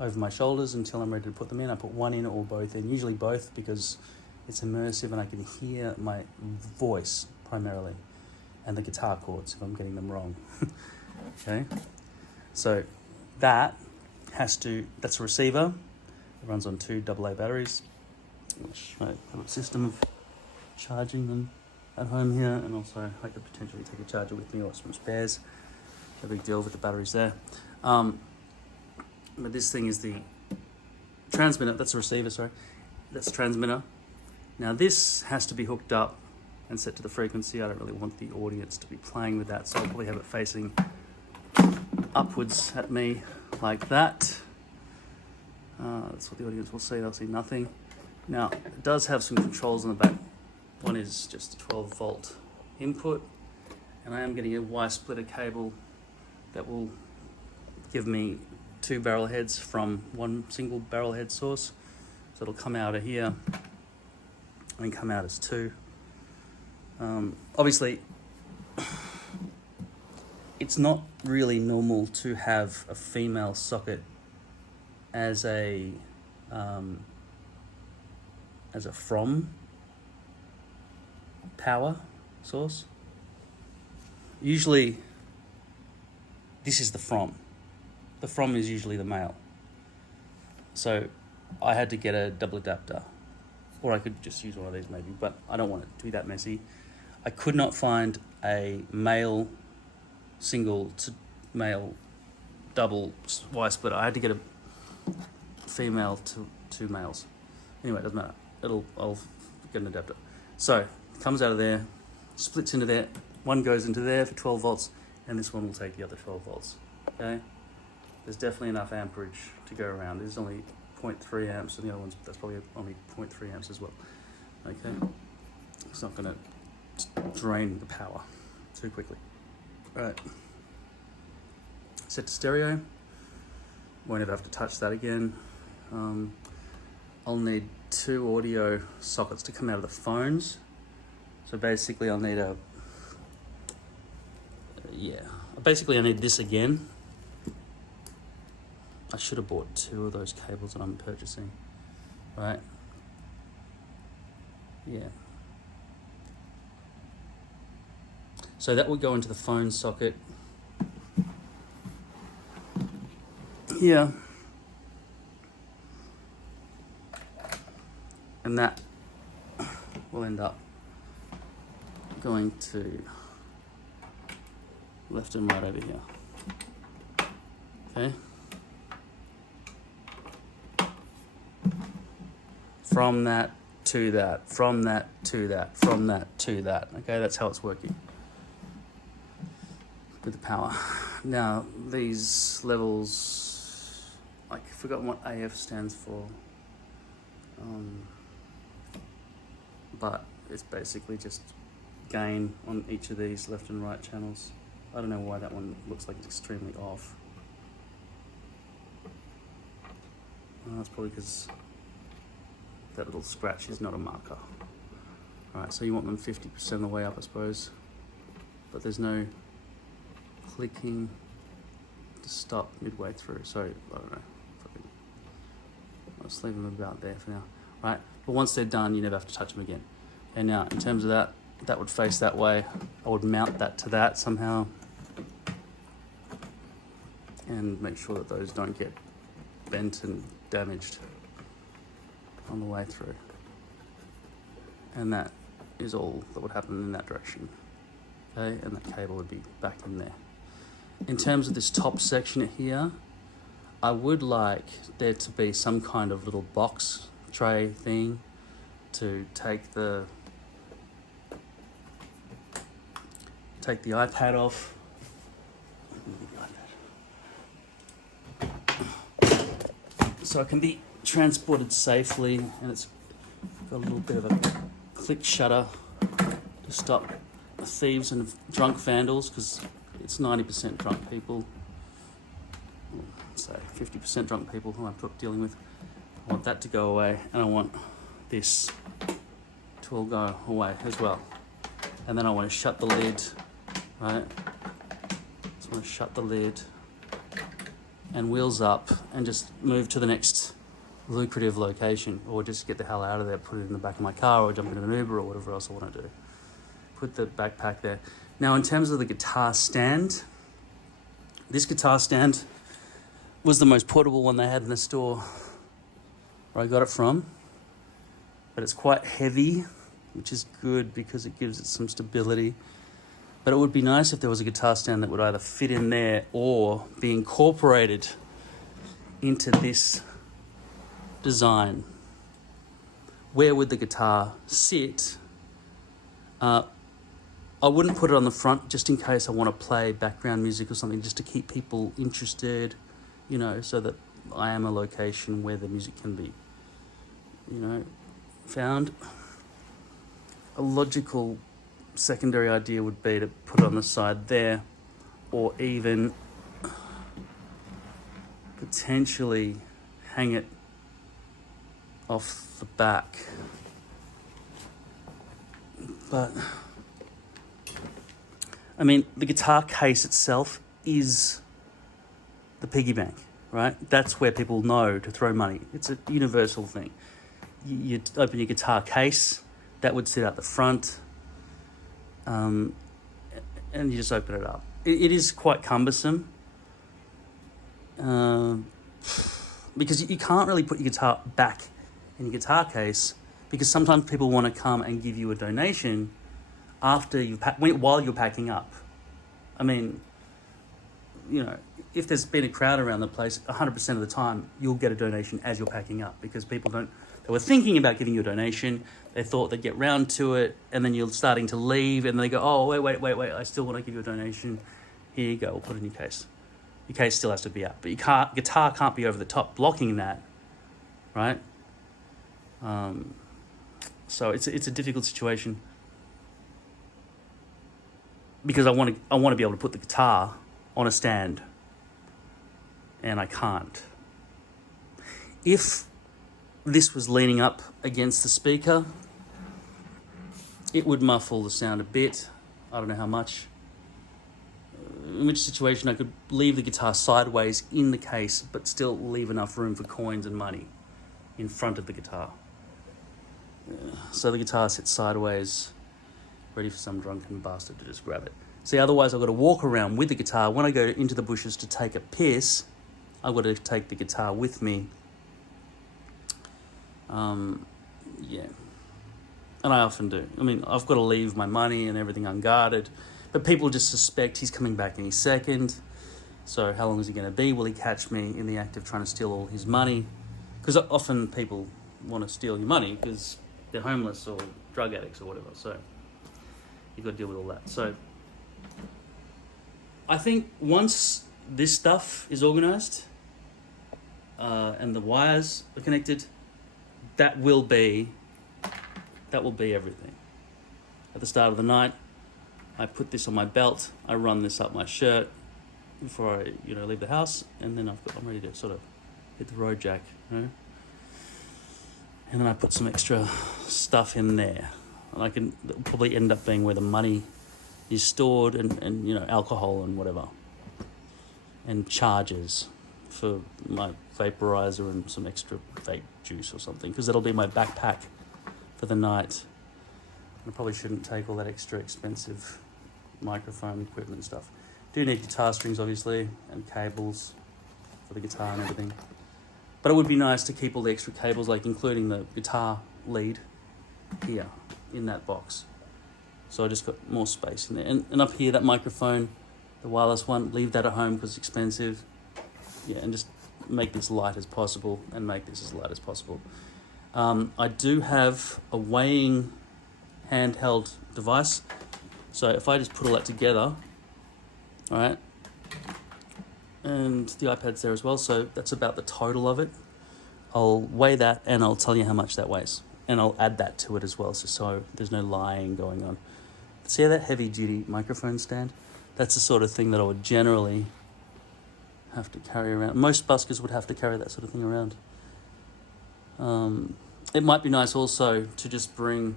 over my shoulders until I'm ready to put them in. I put one in or both in, usually both, because it's immersive and I can hear my voice primarily and the guitar chords if I'm getting them wrong. Okay, so that's a receiver. It runs on 2 AA batteries, which I have a system of charging them at home here, and also I could potentially take a charger with me or some spares. No big deal with the batteries there. But this thing is the transmitter. That's a receiver, sorry. That's a transmitter. Now this has to be hooked up and set to the frequency. I don't really want the audience to be playing with that, so I'll probably have it facing upwards at me like that. That's what the audience will see. They'll see nothing. Now, it does have some controls on the back. One is just a 12 volt input, and I am getting a Y splitter cable that will give me 2 barrel heads from one single barrel head source. So it'll come out of here and come out as 2. Obviously, it's not really normal to have a female socket as a from power source. Usually, this is the from. The from is usually the male. So I had to get a double adapter, or I could just use one of these maybe, but I don't want it to be that messy. I could not find a male single to male double Y splitter. I had to get a female to 2 males. Anyway, it doesn't matter. I'll get an adapter. So it comes out of there, splits into there. One goes into there for 12 volts, and this one will take the other 12 volts. Okay. There's definitely enough amperage to go around. There's only 0.3 amps, and the other one's that's probably only 0.3 amps as well. Okay, it's not going to drain the power too quickly. All right, set to stereo. Won't ever have to touch that again. I'll need 2 audio sockets to come out of the phones. So basically, I'll need I need this again. I should have bought 2 of those cables that I'm purchasing, right? Yeah. So that would go into the phone socket here. And that will end up going to left and right over here. Okay. From that to that, from that to that, from that to that. Okay, that's how it's working with the power. Now, these levels, I've forgotten what AF stands for, but it's basically just gain on each of these left and right channels. I don't know why that one looks like it's extremely off. That's probably because that little scratch is not a marker. Alright, so you want them 50% of the way up, I suppose. But there's no clicking to stop midway through. So, I don't know. I'll just leave them about there for now. Right, but once they're done, you never have to touch them again. And now, in terms of that, that would face that way. I would mount that to that somehow. And make sure that those don't get bent and damaged on the way through. And that is all that would happen in that direction. Okay, and that cable would be back in there. In terms of this top section here, I would like there to be some kind of little box tray thing to take the iPad off. So it can be transported safely, and it's got a little bit of a click shutter to stop thieves and drunk vandals, because it's 90% drunk people, say 50% drunk people who I'm dealing with. I want that to go away, and I want this to all go away as well. And then I want to shut the lid, right? So I want to shut the lid and wheels up and just move to the next lucrative location, or just get the hell out of there, put it in the back of my car, or jump into an Uber, or whatever else I want to do. Put the backpack there. Now, in terms of the guitar stand, this guitar stand was the most portable one they had in the store where I got it from, but it's quite heavy, which is good because it gives it some stability. But it would be nice if there was a guitar stand that would either fit in there or be incorporated into this design. Where would the guitar sit? I wouldn't put it on the front just in case I want to play background music or something, just to keep people interested, you know, so that I am a location where the music can be, you know, found. A logical secondary idea would be to put it on the side there, or even potentially hang it off the back. But I mean, the guitar case itself is the piggy bank, right? That's where people know to throw money. It's a universal thing. You open your guitar case, that would sit out the front, and you just open it up. It is quite cumbersome, because you can't really put your guitar back in your guitar case, because sometimes people want to come and give you a donation after while you're packing up. I mean, you know, if there's been a crowd around the place, 100% of the time you'll get a donation as you're packing up, because people they were thinking about giving you a donation, they thought they'd get round to it, and then you're starting to leave, and they go, oh, wait, I still want to give you a donation. Here you go, we'll put it in your case. Your case still has to be up, but guitar can't be over the top blocking that, right? So it's a difficult situation, because I want to be able to put the guitar on a stand, and I can't. If this was leaning up against the speaker, it would muffle the sound a bit. I don't know how much. In which situation I could leave the guitar sideways in the case, but still leave enough room for coins and money in front of the guitar. So the guitar sits sideways, ready for some drunken bastard to just grab it. See, otherwise I've got to walk around with the guitar. When I go into the bushes to take a piss, I've got to take the guitar with me, yeah. And I often do. I mean, I've got to leave my money and everything unguarded, but people just suspect he's coming back any second. So how long is he going to be? Will he catch me in the act of trying to steal all his money? Because often people want to steal your money because they're homeless or drug addicts or whatever. So you've got to deal with all that. So I think once this stuff is organised and the wires are connected, that will be everything. At the start of the night, I put this on my belt, I run this up my shirt before I, leave the house, and then I'm ready to sort of hit the road jack, And then I put some extra stuff in there. And it'll probably end up being where the money is stored and alcohol and whatever. And charges for my vaporizer and some extra vape juice or something, because that'll be my backpack for the night. I probably shouldn't take all that extra expensive microphone equipment stuff. Do need guitar strings, obviously, and cables for the guitar and everything. But it would be nice to keep all the extra cables, like including the guitar lead here in that box. So I just got more space in there. And up here, that microphone, the wireless one, leave that at home because it's expensive. Yeah, and just make this light as possible and make this as light as possible. I do have a weighing handheld device. So if I just put all that together, all right, and the iPad's there as well, so that's about the total of it. I'll weigh that and I'll tell you how much that weighs. And I'll add that to it as well, so there's no lying going on. See that heavy-duty microphone stand? That's the sort of thing that I would generally have to carry around. Most buskers would have to carry that sort of thing around. It might be nice also to just bring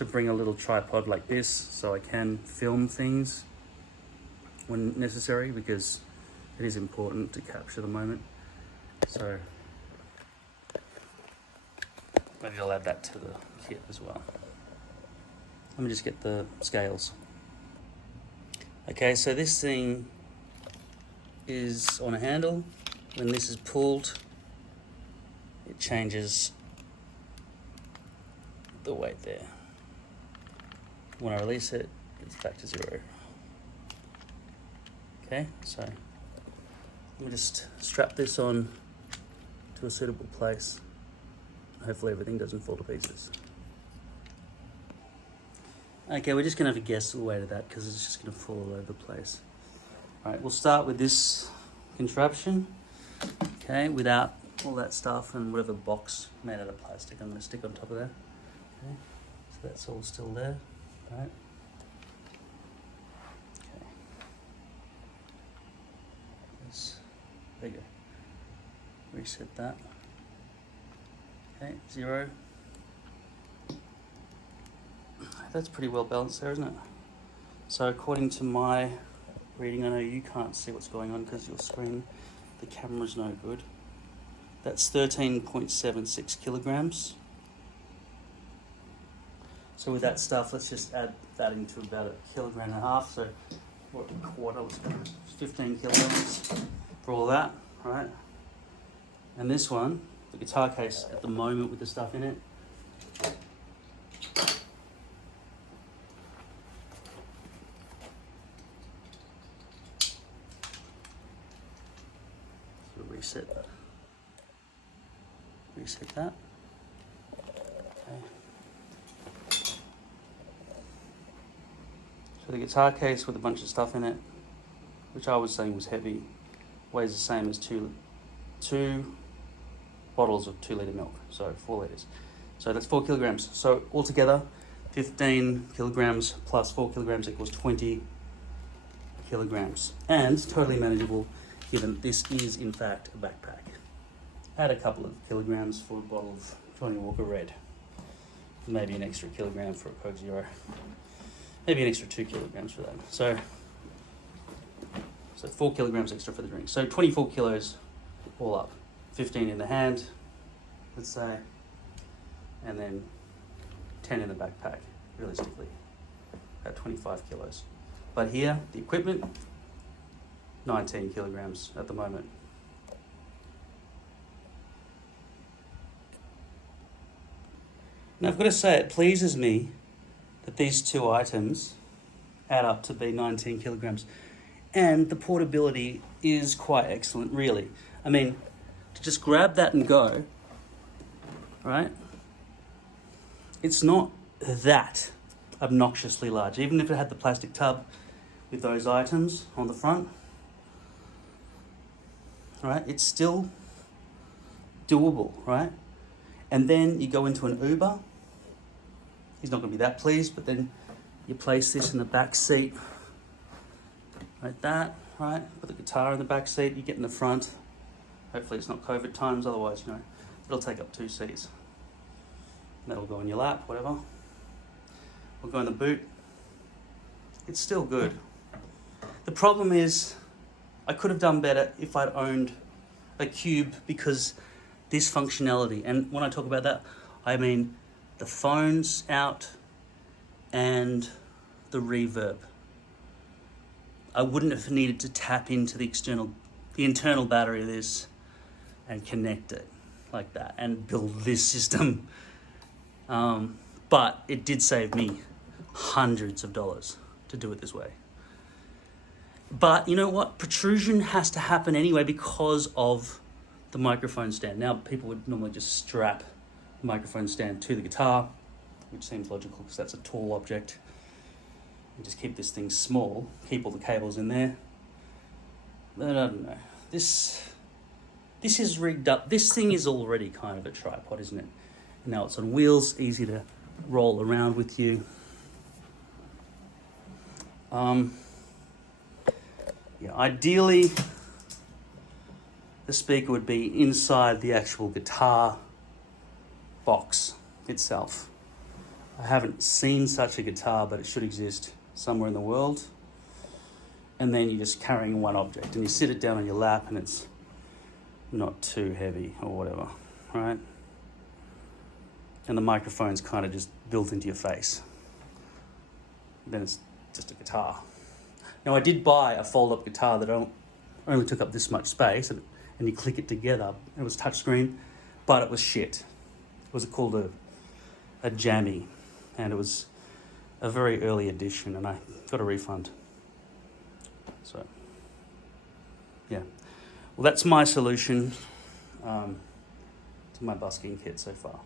a little tripod like this, so I can film things when necessary, because it is important to capture the moment. So maybe I'll add that to the kit as well. Let me just get the scales. Okay, so this thing is on a handle. When this is pulled, it changes the weight there. When I release it, it's back to 0. Okay, so let me just strap this on to a suitable place. Hopefully everything doesn't fall to pieces. Okay, we're just going to have to guess the weight of that because it's just going to fall all over the place. All right, we'll start with this contraption, okay, without all that stuff and whatever box made out of plastic I'm going to stick on top of there. Okay, so that's all still there, all right. Okay. There you go. Reset that. Okay, 0. That's pretty well balanced there, isn't it? So according to my reading, I know you can't see what's going on because your screen, the camera's no good. That's 13.76 kilograms. So with that stuff, let's just add that into about 1.5 kilograms. So what, a quarter, 15 kilograms for all that, right? And this one, the guitar case at the moment with the stuff in it, reset that. Okay. So the guitar case with a bunch of stuff in it, which I was saying was heavy, weighs the same as two bottles of 2 litre milk, so 4 litres. So that's 4 kilograms. So altogether, 15 kilograms plus 4 kilograms equals 20 kilograms. And totally manageable, given this is in fact a backpack. Add a couple of kilograms for a bottle of Johnny Walker Red. Maybe an extra kilogram for a Coke Zero. Maybe an extra 2 kilograms for that. So 4 kilograms extra for the drink. So 24 kilos all up. 15 in the hand, let's say, and then 10 in the backpack, realistically, at 25 kilos. But here, the equipment, 19 kilograms at the moment. Now I've got to say, it pleases me that these two items add up to be 19 kilograms. And the portability is quite excellent, really. I mean, to just grab that and go, right? It's not that obnoxiously large. Even if it had the plastic tub with those items on the front, right? It's still doable, right? And then you go into an Uber. He's not going to be that pleased, but then you place this in the back seat, like that, right? Put the guitar in the back seat, you get in the front. Hopefully it's not COVID times, otherwise, you know, it'll take up 2 seats. That'll go in your lap, whatever. We'll go in the boot. It's still good. The problem is, I could have done better if I'd owned a cube, because this functionality, and when I talk about that, I mean the phone's out and the reverb. I wouldn't have needed to tap into the internal battery of this and connect it like that and build this system. But it did save me hundreds of dollars to do it this way. But you know what? Protrusion has to happen anyway because of the microphone stand. Now people would normally just strap the microphone stand to the guitar, which seems logical because that's a tall object. And just keep this thing small, keep all the cables in there. But I don't know. This is rigged up. This thing is already kind of a tripod, isn't it? And now it's on wheels, easy to roll around with you. Yeah, ideally, the speaker would be inside the actual guitar box itself. I haven't seen such a guitar, but it should exist somewhere in the world. And then you're just carrying one object and you sit it down on your lap and it's not too heavy or whatever, right? And the microphone's kind of just built into your face. Then it's just a guitar. Now I did buy a fold-up guitar that only took up this much space, and you click it together. It was touchscreen, but it was shit. It was called a jammy, and it was a very early edition, and I got a refund. So, yeah. Well, that's my solution to my busking kit so far.